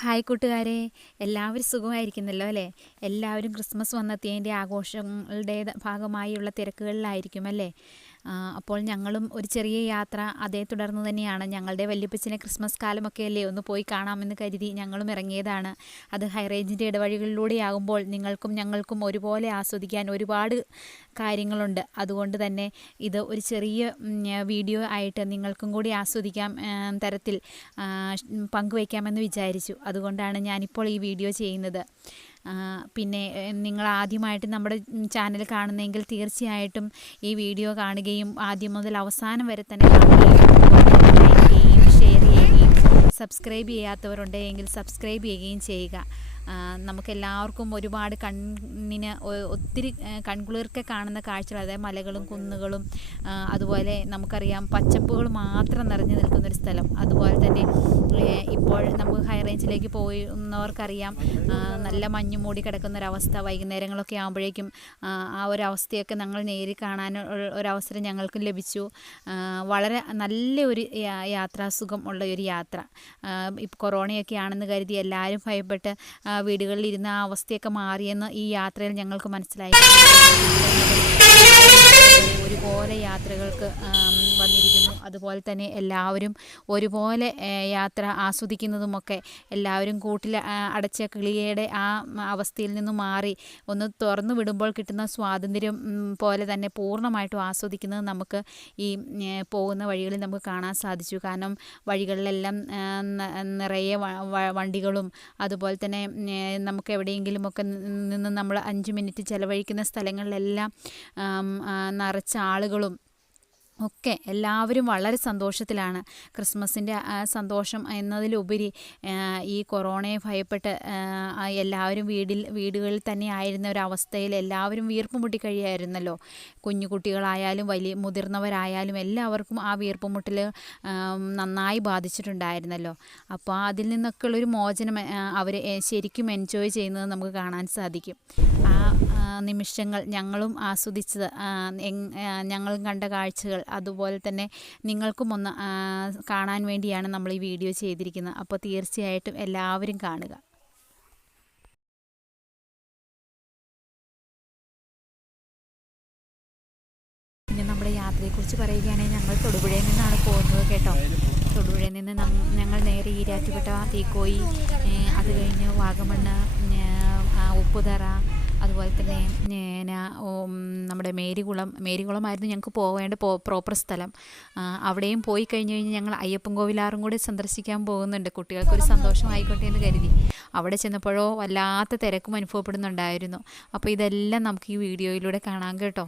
Hi കൂട്ടുകാരെ, എല്ലാവരും സുഖമായിരിക്കുന്നല്ലോ അല്ലേ? എല്ലാവരും ക്രിസ്മസ് വന്നെത്തിയതിൻ്റെ ആഘോഷങ്ങളുടെ ഭാഗമായുള്ള തിരക്കുകളിലായിരിക്കും അല്ലേ? അപ്പോൾ ഞങ്ങളും ഒരു ചെറിയ യാത്ര അതേ തുടർന്ന് തന്നെയാണ്. ഞങ്ങളുടെ വല്യപ്പച്ചനെ ക്രിസ്മസ് കാലമൊക്കെ അല്ലേ, ഒന്ന് പോയി കാണാമെന്ന് കരുതി ഞങ്ങളും ഇറങ്ങിയതാണ്. അത് ഹൈറേഞ്ചിൻ്റെ ഇടവഴികളിലൂടെയാകുമ്പോൾ നിങ്ങൾക്കും ഞങ്ങൾക്കും ഒരുപോലെ ആസ്വദിക്കാൻ ഒരുപാട് കാര്യങ്ങളുണ്ട്. അതുകൊണ്ട് തന്നെ ഇത് ഒരു ചെറിയ വീഡിയോ ആയിട്ട് നിങ്ങൾക്കും കൂടി ആസ്വദിക്കാം തരത്തിൽ പങ്കുവയ്ക്കാമെന്ന് വിചാരിച്ചു. അതുകൊണ്ടാണ് ഞാനിപ്പോൾ ഈ വീഡിയോ ചെയ്യുന്നത്. പിന്നെ നിങ്ങൾ ആദ്യമായിട്ട് നമ്മുടെ ചാനൽ കാണുന്നതെങ്കിൽ തീർച്ചയായിട്ടും ഈ വീഡിയോ കാണുകയും ആദ്യം മുതൽ അവസാനം വരെ തന്നെ കാണുകയും ലൈക്ക് ചെയ്യുകയും ഷെയർ ചെയ്യുകയും സബ്സ്ക്രൈബ് ചെയ്യാത്തവരുണ്ടെങ്കിൽ സബ്സ്ക്രൈബ് ചെയ്യുകയും ചെയ്യുക. നമുക്കെല്ലാവർക്കും ഒരുപാട് കണ്ണിന് ഒത്തിരി കൺകുളിർക്കെ കാണുന്ന കാഴ്ചകൾ, അതായത് മലകളും കുന്നുകളും അതുപോലെ നമുക്കറിയാം പച്ചപ്പുകൾ മാത്രം നിറഞ്ഞു നിൽക്കുന്നൊരു സ്ഥലം. അതുപോലെ തന്നെ ഇപ്പോൾ നമുക്ക് ഹൈ റേഞ്ചിലേക്ക് പോകുന്നവർക്കറിയാം നല്ല മഞ്ഞ് മൂടി കിടക്കുന്നൊരവസ്ഥ. വൈകുന്നേരങ്ങളൊക്കെ ആകുമ്പോഴേക്കും ആ ഒരവസ്ഥയൊക്കെ ഞങ്ങൾ നേരിൽ കാണാൻ ഒരവസരം ഞങ്ങൾക്കും ലഭിച്ചു. വളരെ നല്ല ഒരു യാത്രാസുഖം ഉള്ള ഒരു യാത്ര. ഇപ്പോൾ കൊറോണയൊക്കെ ആണെന്ന് കരുതി എല്ലാവരും ഭയപ്പെട്ട് വീടുകളിലിരുന്ന ആ അവസ്ഥയൊക്കെ മാറിയെന്ന് ഈ യാത്രയിൽ ഞങ്ങൾക്ക് മനസ്സിലായി. ഒരുപോലെ യാത്രകൾക്ക് വന്നിരിക്കുന്നു. അതുപോലെ തന്നെ എല്ലാവരും ഒരുപോലെ യാത്ര ആസ്വദിക്കുന്നതുമൊക്കെ, എല്ലാവരും കൂട്ടിൽ അടച്ച കിളിയുടെ ആ അവസ്ഥയിൽ നിന്നും മാറി ഒന്ന് തുറന്നു വിടുമ്പോൾ കിട്ടുന്ന സ്വാതന്ത്ര്യം പോലെ തന്നെ പൂർണ്ണമായിട്ടും ആസ്വദിക്കുന്നത് നമുക്ക് ഈ പോകുന്ന വഴികളിൽ നമുക്ക് കാണാൻ സാധിച്ചു. കാരണം വഴികളിലെല്ലാം നിറയെ വണ്ടികളും അതുപോലെ തന്നെ നമുക്ക് എവിടെയെങ്കിലുമൊക്കെ നിന്ന് നമ്മൾ 5 മിനിറ്റ് ചിലവഴിക്കുന്ന സ്ഥലങ്ങളിലെല്ലാം നിറച്ച ആളുകളും ഒക്കെ എല്ലാവരും വളരെ സന്തോഷത്തിലാണ്. ക്രിസ്മസിൻ്റെ സന്തോഷം എന്നതിലുപരി ഈ കൊറോണയെ ഭയപ്പെട്ട് എല്ലാവരും വീടുകളിൽ തന്നെ ആയിരുന്ന ഒരവസ്ഥയിൽ എല്ലാവരും വീർപ്പ് മുട്ടി കഴിയായിരുന്നല്ലോ. കുഞ്ഞു കുട്ടികളായാലും വലിയ മുതിർന്നവരായാലും എല്ലാവർക്കും ആ വീർപ്പ് മുട്ടൽ നന്നായി ബാധിച്ചിട്ടുണ്ടായിരുന്നല്ലോ. അപ്പോൾ അതിൽ നിന്നൊക്കെ ഉള്ളൊരു മോചനം അവർ ശരിക്കും എൻജോയ് ചെയ്യുന്നത് നമുക്ക് കാണാൻ സാധിക്കും. ആ നിമിഷങ്ങൾ ഞങ്ങളും ആസ്വദിച്ചത്, ഞങ്ങളും കണ്ട കാഴ്ചകൾ അതുപോലെ തന്നെ നിങ്ങൾക്കും ഒന്ന് കാണാൻ വേണ്ടിയാണ് നമ്മൾ ഈ വീഡിയോ ചെയ്തിരിക്കുന്നത്. അപ്പോൾ തീർച്ചയായിട്ടും എല്ലാവരും കാണുക. പിന്നെ നമ്മുടെ യാത്രയെക്കുറിച്ച് പറയുകയാണെങ്കിൽ ഞങ്ങൾ തൊടുപുഴയിൽ നിന്നാണ് പോകുന്നത് കേട്ടോ. തൊടുപുഴയിൽ നിന്ന് ഞങ്ങൾ നേരെ ഈരാറ്റുപേട്ട, തീക്കോയി, അത് കഴിഞ്ഞ് വാഗമണ്ണ്, ഉപ്പുതറ, അതുപോലെ തന്നെ നമ്മുടെ മേരികുളമായിരുന്നു ഞങ്ങൾക്ക് പോവേണ്ട പ്രോപ്പർ സ്ഥലം. അവിടെയും പോയി കഴിഞ്ഞ് ഞങ്ങൾ അയ്യപ്പൻ കോവിലാറും കൂടി സന്ദർശിക്കാൻ പോകുന്നുണ്ട്. കുട്ടികൾക്കൊരു സന്തോഷമായിക്കോട്ടെ എന്ന് കരുതി. അവിടെ ചെന്നപ്പോഴോ വല്ലാത്ത തിരക്കും അനുഭവപ്പെടുന്നുണ്ടായിരുന്നു. അപ്പോൾ ഇതെല്ലാം നമുക്ക് ഈ വീഡിയോയിലൂടെ കാണാം കേട്ടോ.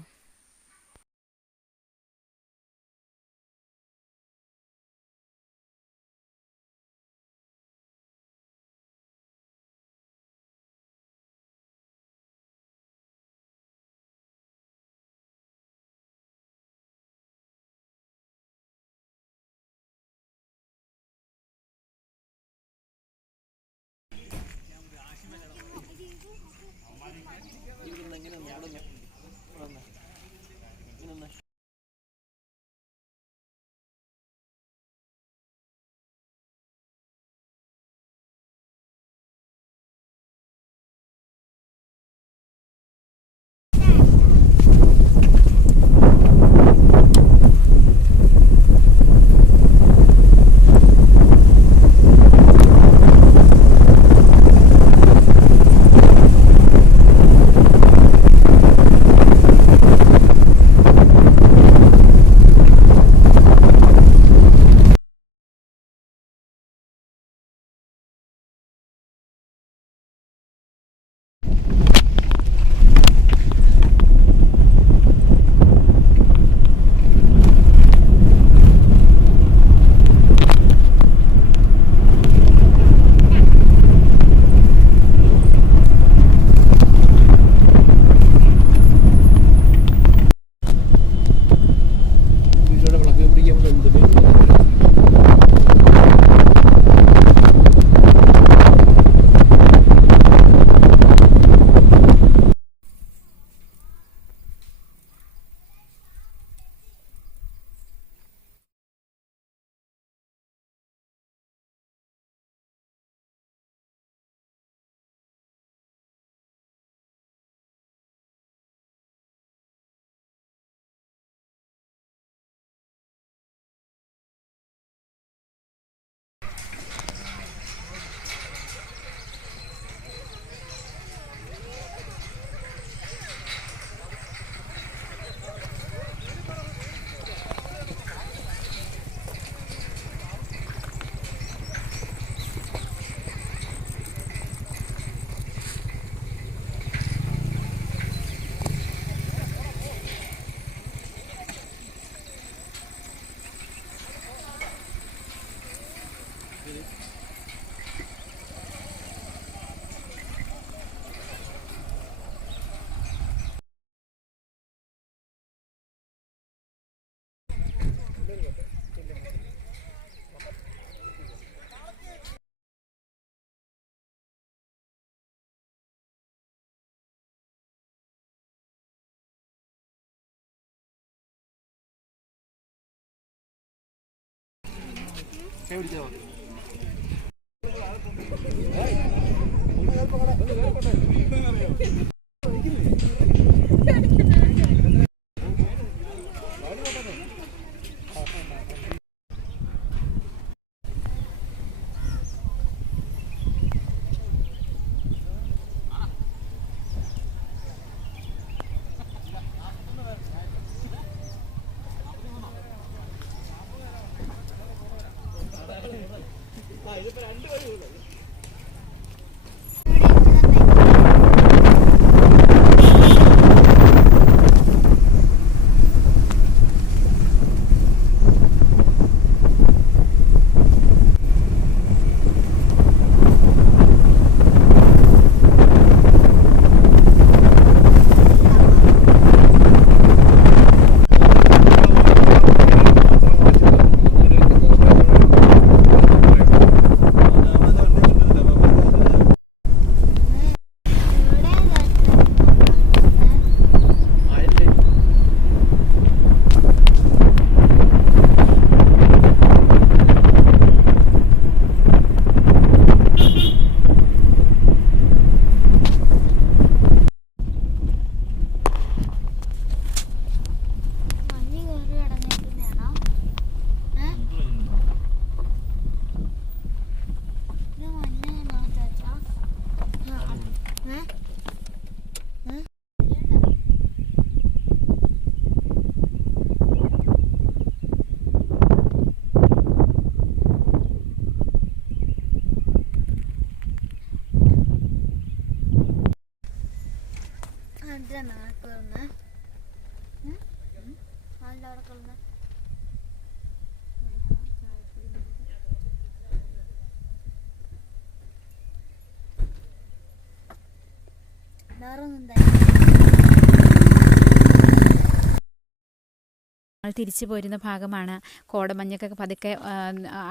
തിരിച്ചു പോരുന്ന ഭാഗമാണ്. കോടമഞ്ഞൊക്കെ പതുക്കെ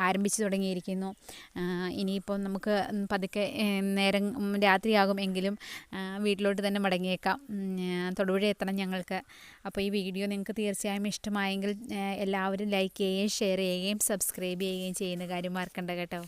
ആരംഭിച്ചു തുടങ്ങിയിരിക്കുന്നു. ഇനിയിപ്പോൾ നമുക്ക് പതുക്കെ നേരം രാത്രിയാകും എങ്കിലും വീട്ടിലോട്ട് തന്നെ മടങ്ങിയേക്കാം. തൊടുപുഴ എത്തണം ഞങ്ങൾക്ക്. അപ്പോൾ ഈ വീഡിയോ നിങ്ങൾക്ക് തീർച്ചയായും ഇഷ്ടമായെങ്കിൽ എല്ലാവരും ലൈക്ക് ചെയ്യുകയും ഷെയർ ചെയ്യുകയും സബ്സ്ക്രൈബ് ചെയ്യുകയും ചെയ്യുന്ന കാര്യം മറക്കണ്ട കേട്ടോ.